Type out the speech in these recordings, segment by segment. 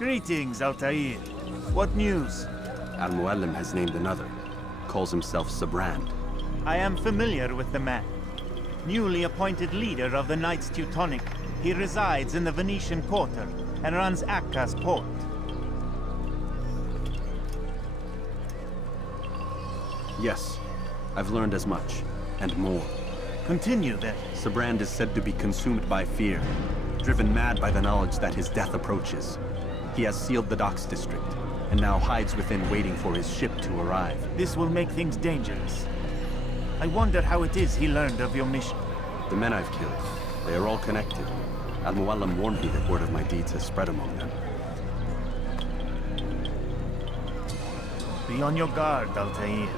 Greetings, Altair. What news? Al-Mualim has named another. Calls himself Sibrand. I am familiar with the man. Newly appointed leader of the Knights Teutonic, he resides in the Venetian Quarter and runs Akka's port. Yes, I've learned as much, and more. Continue then. Sibrand is said to be consumed by fear, driven mad by the knowledge that his death approaches. He has sealed the docks district, and now hides within waiting for his ship to arrive. This will make things dangerous. I wonder how it is he learned of your mission. The men I've killed, they are all connected. Al-Mualim warned me that word of my deeds has spread among them. Be on your guard, Altair.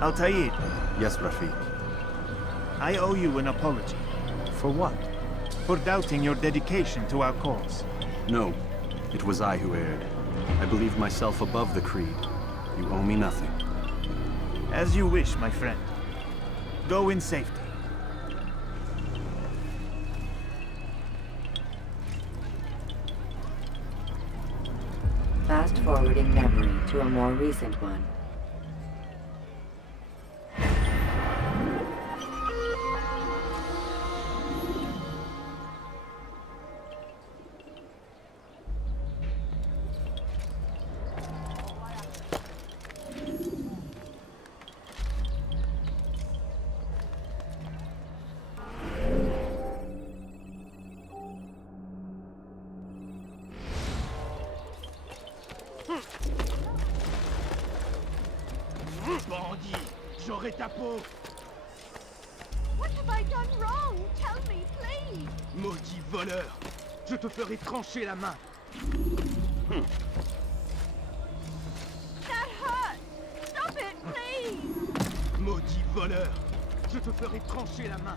Altair. Yes, Rafiq. I owe you an apology. For what? For doubting your dedication to our cause. No, it was I who erred. I believed myself above the creed. You owe me nothing. As you wish, my friend. Go in safety. Fast-forwarding memory to a more recent one. Bandit, j'aurai ta peau. What have I done wrong? Tell me, please. Maudit voleur, je te ferai trancher la main. That hurts. Stop it, please. Maudit voleur, je te ferai trancher la main.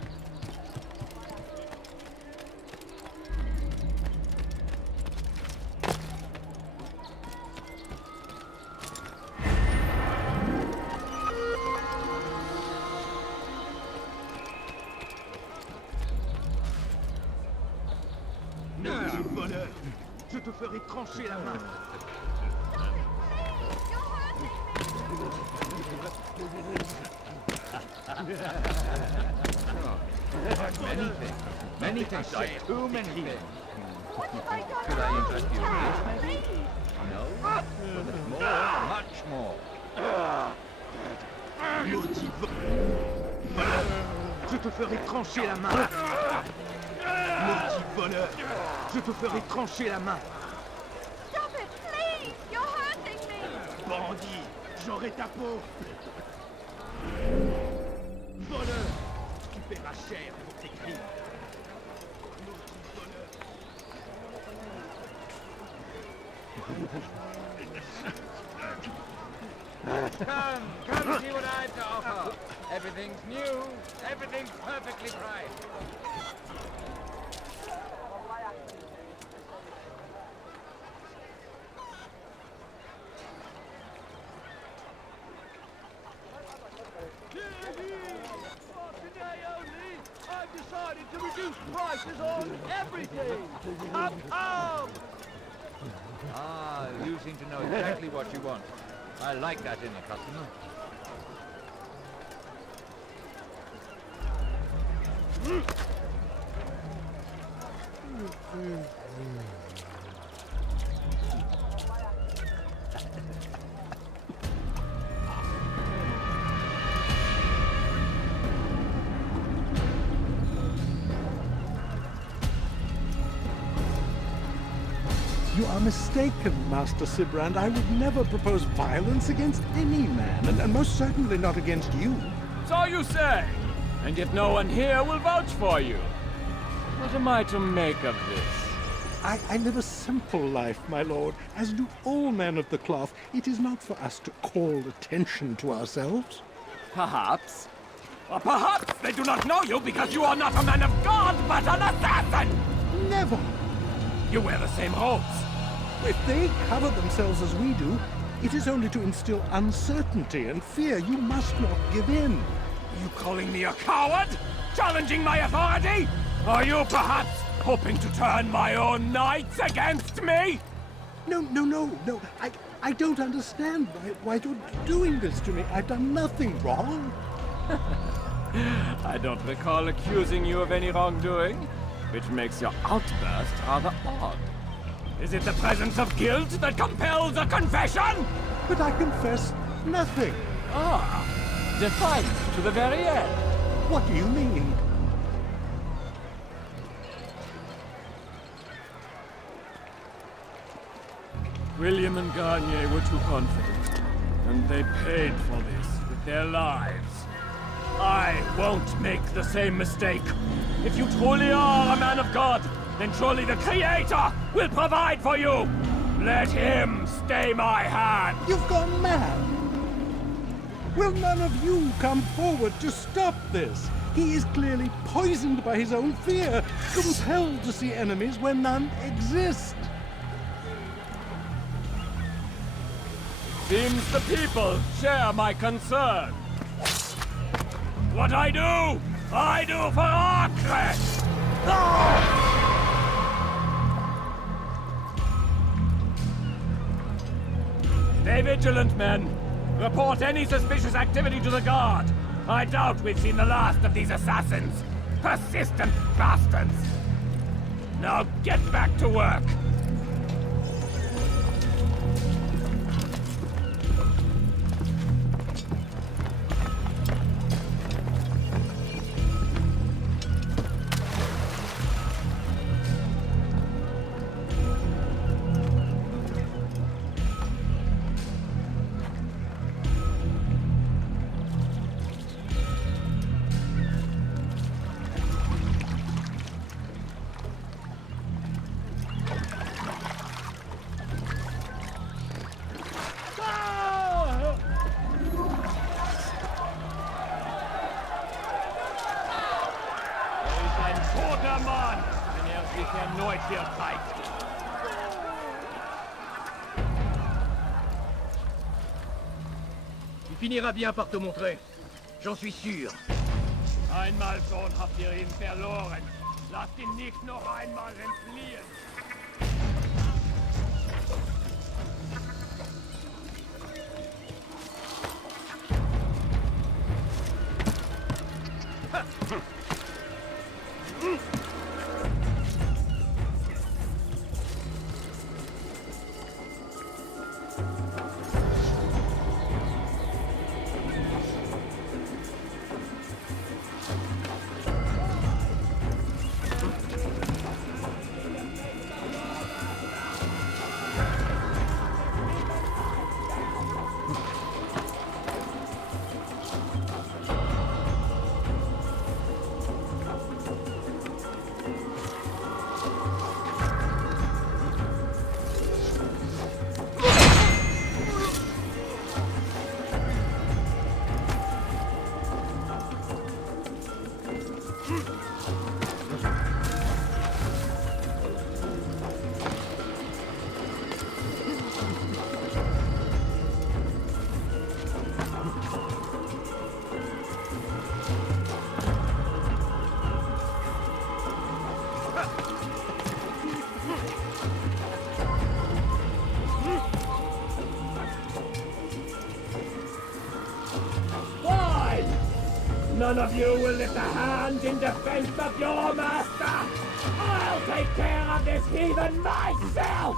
Maudit voleur, je te ferai trancher la main. Many things, like too many things. What have I done Could I wrong? interest you in this, Tell me, maybe? please. No? There's more, much more. Maudit voleur, je te ferai trancher la main. Maudit voleur, je te ferai trancher la main. Stop it, please. You're hurting me. Bandit, j'aurai ta peau. Voleur, tu paieras cher pour tes crimes. Maudit voleur. Come see what I've to offer. Everything's new, everything's perfectly priced. Today only, I've decided to reduce prices on everything. Come. Ah, you seem to know exactly what you want. I like that in a customer. You are mistaken, Master Sibrand. I would never propose violence against any man, and most certainly not against you. So you say? And yet no one here will vouch for you. What am I to make of this? I live a simple life, my lord, as do all men of the cloth. It is not for us to call attention to ourselves. Perhaps. Or perhaps they do not know you because you are not a man of God, but an assassin! Never! You wear the same robes. If they cover themselves as we do, it is only to instill uncertainty and fear. You must not give in. Are you calling me a coward? challenging my authority? Are you perhaps hoping to turn my own knights against me? No. I don't understand why you're doing this to me. I've done nothing wrong. I don't recall accusing you of any wrongdoing, which makes your outburst rather odd. Is it the presence of guilt that compels a confession? But I confess nothing. Ah, defiant to the very end. What do you mean? William and Garnier were too confident, and they paid for this with their lives. I won't make the same mistake. If you truly are a man of God, then surely the Creator will provide for you! Let him stay my hand! You've gone mad! Will none of you come forward to stop this? He is clearly poisoned by his own fear, compelled to see enemies where none exist. Seems the people share my concern. What I do for Arcret! Stay vigilant, men. Report any suspicious activity to the guard. I doubt we've seen the last of these assassins. Persistent bastards! Now get back to work. Il finira bien par te montrer. J'en suis sûr. Einmal schon habt ihr ihn verloren. Lasst ihn nicht noch einmal entfliehen. None of you will lift a hand in defense of your master! I'll take care of this heathen myself!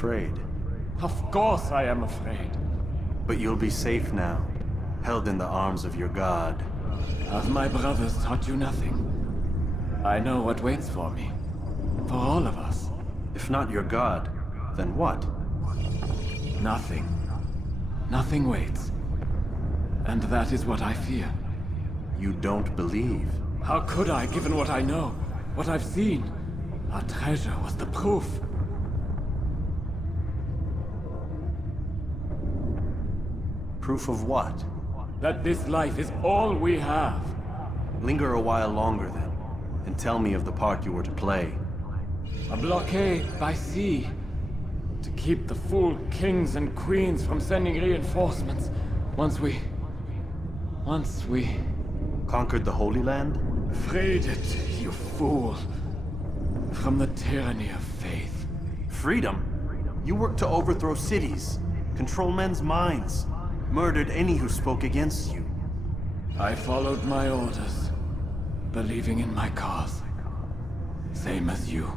afraid. Of course I am afraid. But you'll be safe now, held in the arms of your god. Have my brothers taught you nothing? I know what waits for me. For all of us. If not your god, then what? Nothing. Nothing waits. And that is what I fear. You don't believe. How could I, given what I know? What I've seen? Our treasure was the proof. Proof of what? That this life is all we have. Linger a while longer then, and tell me of the part you were to play. A blockade by sea. To keep the fool kings and queens from sending reinforcements. Once we... Conquered the Holy Land? freed it, you fool. From the tyranny of faith. Freedom? You worked to overthrow cities, control men's minds, murdered any who spoke against you. I followed my orders, believing in my cause. Same as you.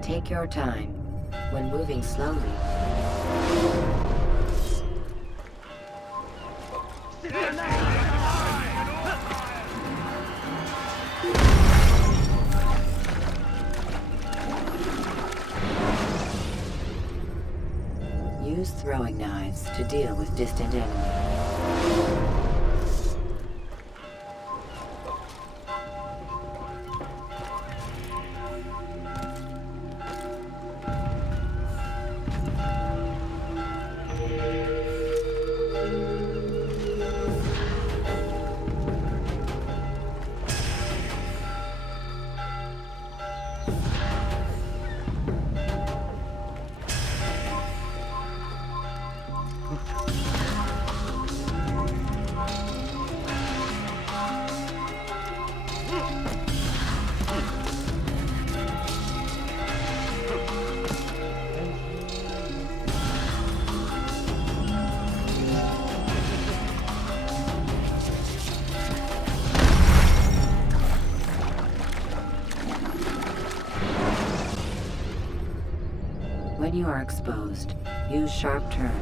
Take your time. When moving slowly, use throwing knives to deal with distant enemies. When you are exposed, use sharp turns.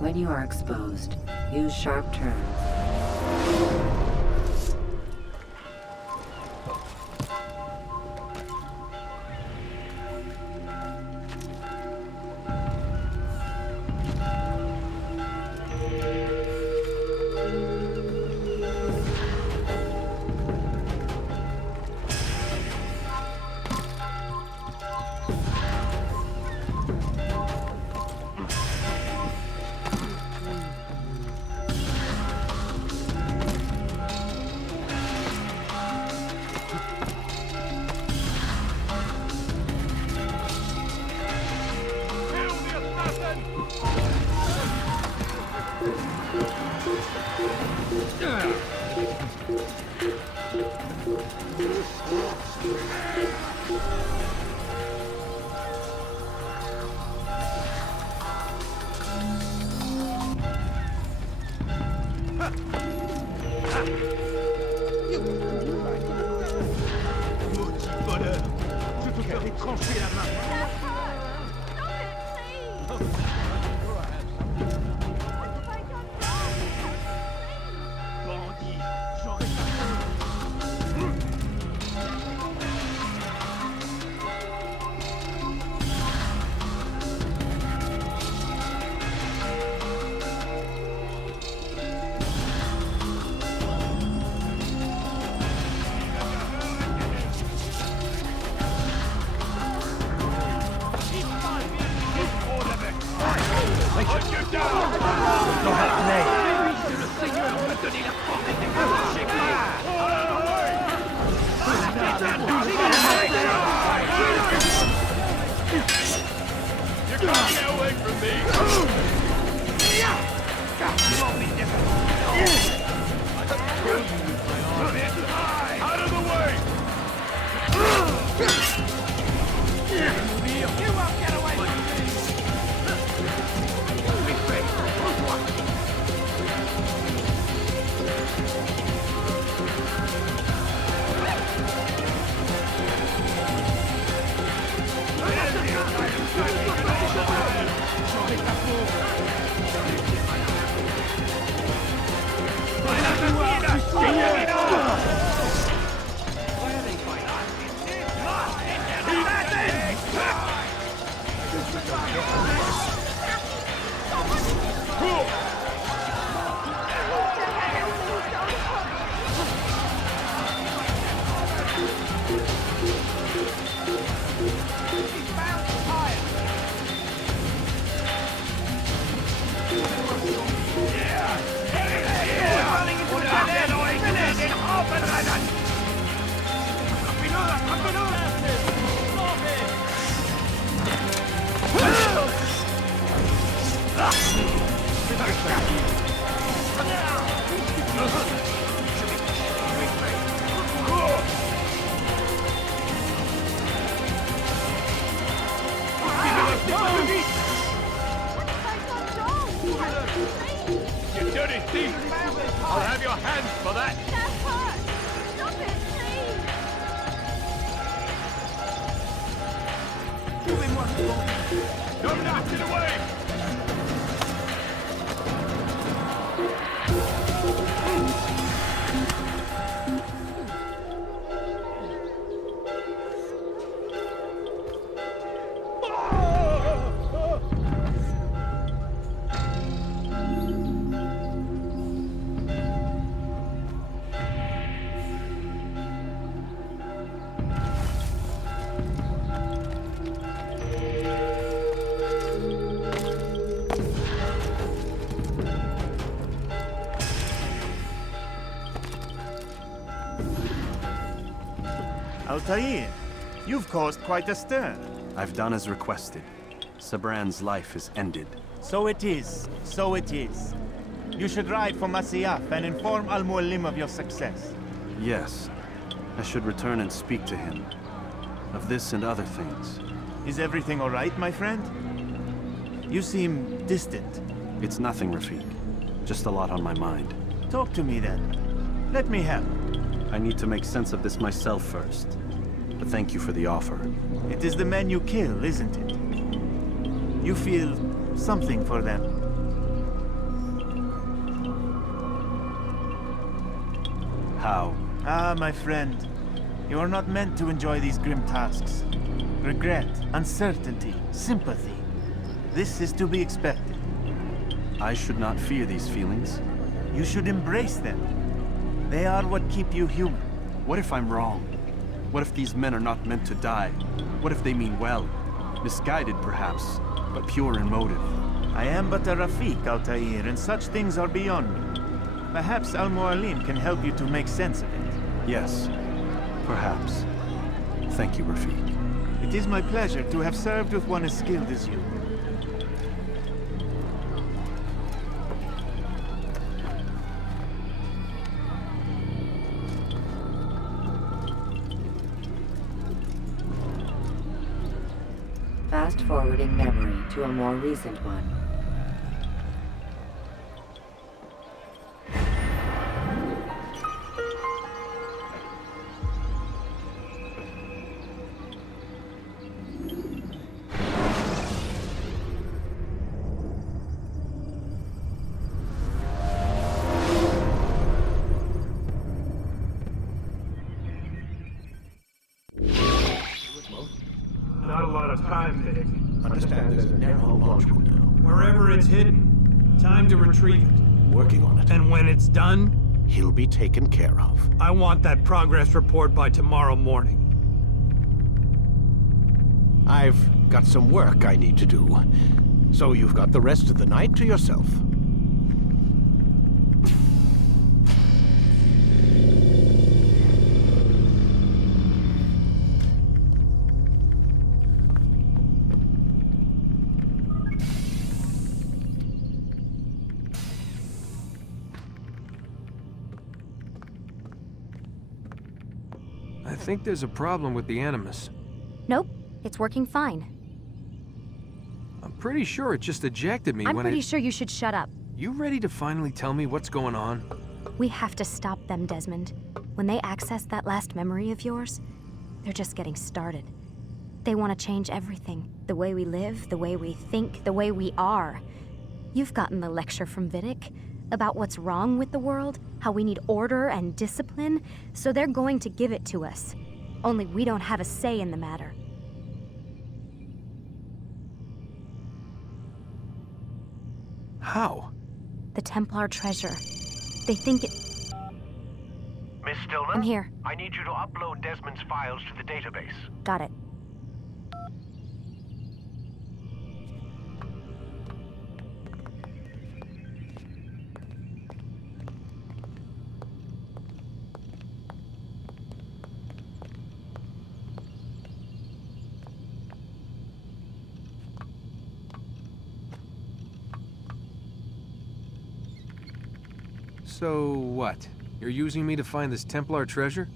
When you are exposed, use sharp turns. Maudit voleur! Je te ferai trancher la main! That hurts! Stop it, please! What have I done wrong? Help me, Bandit! J'aurais pas... What have I done wrong? Help me, please! You dirty thief! I'll have your hands for that! That hurts! Stop it, please! Don't knock it away! Altair, you've caused quite a stir. I've done as requested. Sabran's life is ended. So it is. So it is. You should ride for Masyaf and inform Al-Mualim of your success. Yes, I should return and speak to him. Of this and other things. Is everything all right, my friend? You seem distant. It's nothing, Rafik. Just a lot on my mind. Talk to me then. Let me help. I need to make sense of this myself first. But thank you for the offer. It is the men you kill, isn't it? You feel something for them. How? Ah, my friend. You are not meant to enjoy these grim tasks. Regret, uncertainty, sympathy. This is to be expected. I should not fear these feelings. You should embrace them. They are what keep you human. What if I'm wrong? What if these men are not meant to die? What if they mean well? Misguided, perhaps, but pure in motive. I am but a Rafik, Altair, and such things are beyond me. Perhaps Al-Mualim can help you to make sense of it. Yes, perhaps. Thank you, Rafik. It is my pleasure to have served with one as skilled as you. Fast-forwarding memory to a more recent one. Not a lot of time, Vic. Understand there's a narrow launch window. Wherever it's hidden, time to retrieve it. Working on it. And when it's done, He'll be taken care of. I want that progress report by tomorrow morning. I've got some work I need to do. So you've got the rest of the night to yourself. I think there's a problem with the Animus. Nope, it's working fine. I'm pretty sure it just ejected me I'm when pretty sure you should shut up. You ready to finally tell me what's going on? We have to stop them, Desmond. When they access that last memory of yours, they're just getting started. They want to change everything. The way we live, the way we think, the way we are. You've gotten the lecture from Vidic about what's wrong with the world, how we need order and discipline, so they're going to give it to us. Only we don't have a say in the matter. How? The Templar treasure. They think it... Miss Stillman? I'm here. I need you to upload Desmond's files to the database. Got it. So what? You're using me to find this Templar treasure?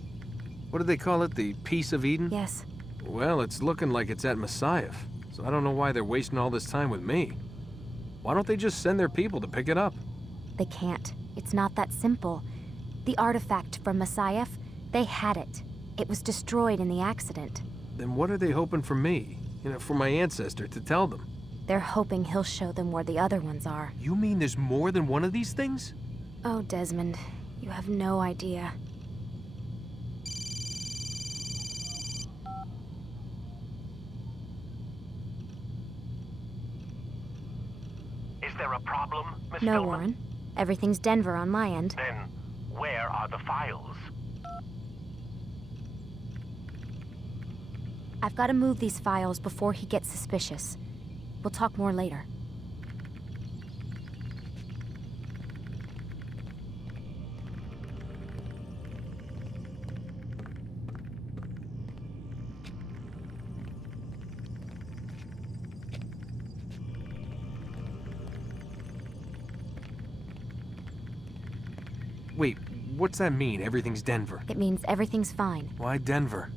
What do they call it? The Piece of Eden? Yes. Well, it's looking like it's at Messiah, so I don't know why they're wasting all this time with me. Why don't they just send their people to pick it up? They can't. It's not that simple. The artifact from Messiah, they had it. It was destroyed in the accident. Then what are they hoping for me? You know, for my ancestor to tell them? They're hoping he'll show them where the other ones are. You mean there's more than one of these things? Oh, Desmond, you have no idea. Is there a problem, Miss No, Stillman? Warren. Everything's Denver on my end. Then, where are the files? I've got to move these files before he gets suspicious. We'll talk more later. Wait, what's that mean, everything's Denver? It means everything's fine. Why Denver?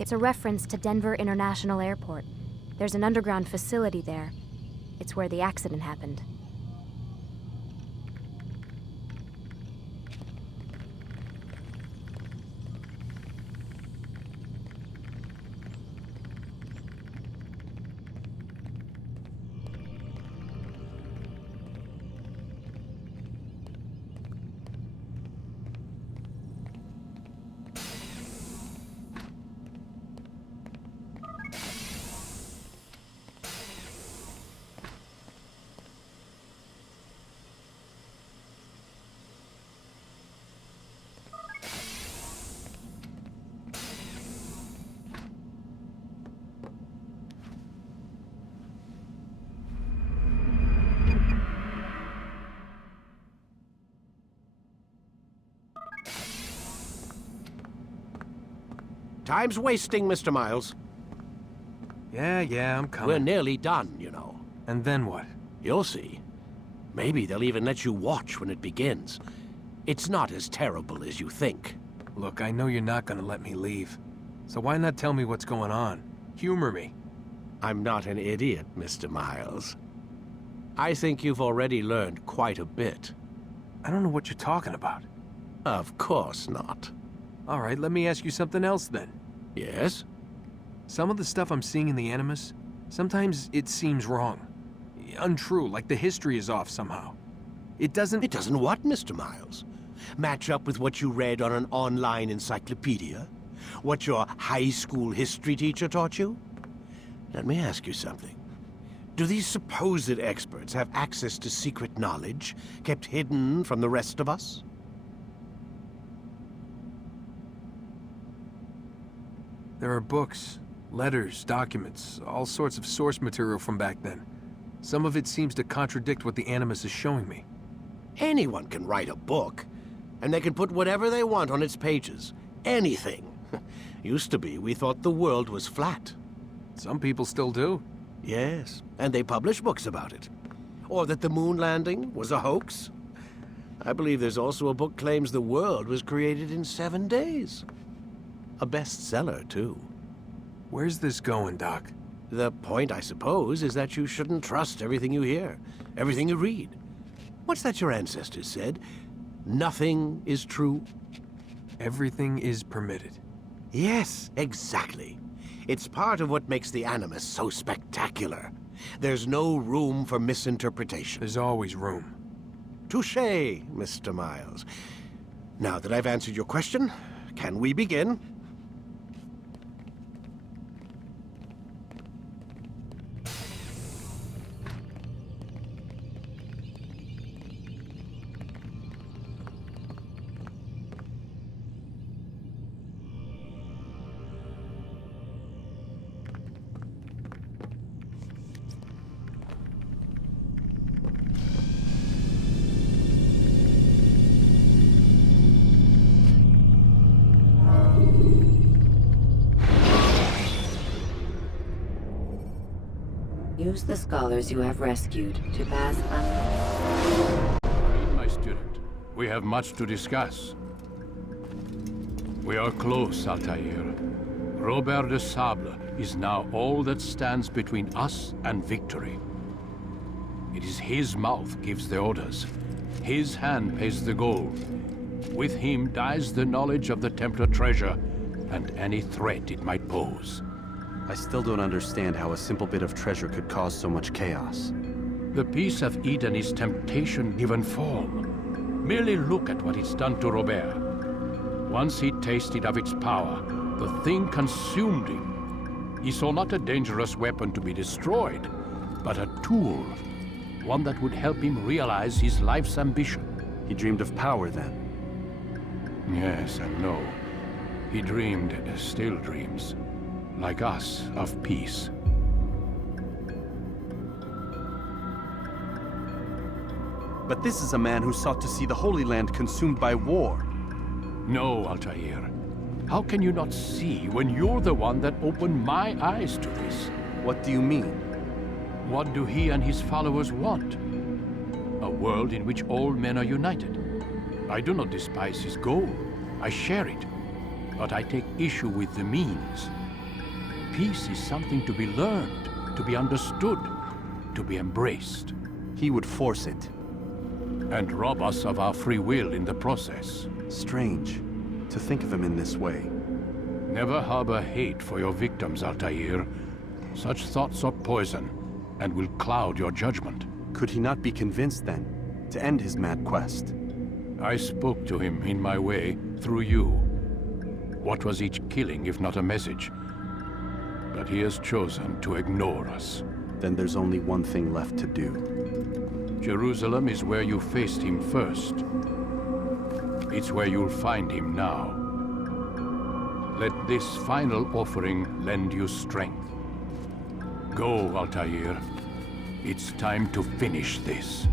It's a reference to Denver International Airport. There's an underground facility there. It's where the accident happened. Time's wasting, Mr. Miles. Yeah, I'm coming. We're nearly done, you know. And then what? You'll see. Maybe they'll even let you watch when it begins. It's not as terrible as you think. Look, I know you're not gonna let me leave. So why not tell me what's going on? Humor me. I'm not an idiot, Mr. Miles. I think you've already learned quite a bit. I don't know what you're talking about. Of course not. All right, let me ask you something else then. Yes? Some of the stuff I'm seeing in the Animus, sometimes it seems wrong. Untrue, like the history is off somehow. It doesn't... It doesn't what, Mr. Miles? Match up with what you read on an online encyclopedia? What your high school history teacher taught you? Let me ask you something. Do these supposed experts have access to secret knowledge kept hidden from the rest of us? There are books, letters, documents, all sorts of source material from back then. Some of it seems to contradict what the Animus is showing me. Anyone can write a book, and they can put whatever they want on its pages. Anything. Used to be, we thought the world was flat. Some people still do. Yes, and they publish books about it. Or that the moon landing was a hoax. I believe there's also a book claims the world was created in 7 days. A bestseller, too. Where's this going, Doc? The point, I suppose, is that you shouldn't trust everything you hear, everything you read. What's that your ancestors said? Nothing is true? Everything is permitted. Yes, exactly. It's part of what makes the Animus so spectacular. There's no room for misinterpretation. There's always room. Touché, Mr. Miles. Now that I've answered your question, can we begin? Use the scholars you have rescued to pass Read, my student. We have much to discuss. We are close, Altair. Robert de Sable is now all that stands between us and victory. It is his mouth gives the orders. His hand pays the gold. With him dies the knowledge of the Templar treasure and any threat it might pose. I still don't understand how a simple bit of treasure could cause so much chaos. The peace of Eden is temptation given form. Merely look at what it's done to Robert. Once he tasted of its power, the thing consumed him. He saw not a dangerous weapon to be destroyed, but a tool. One that would help him realize his life's ambition. He dreamed of power then? Yes and no. He dreamed, still dreams. Like us, of peace. But this is a man who sought to see the Holy Land consumed by war. No, Altair. How can you not see when you're the one that opened my eyes to this? What do you mean? What do he and his followers want? A world in which all men are united. I do not despise his goal. I share it. But I take issue with the means. Peace is something to be learned, to be understood, to be embraced. He would force it. And rob us of our free will in the process. Strange, to think of him in this way. Never harbor hate for your victims, Altair. Such thoughts are poison, and will cloud your judgment. Could he not be convinced, then, to end his mad quest? I spoke to him in my way, through you. What was each killing if not a message? But he has chosen to ignore us. Then there's only one thing left to do. Jerusalem is where you faced him first. It's where you'll find him now. Let this final offering lend you strength. Go, Altair. It's time to finish this.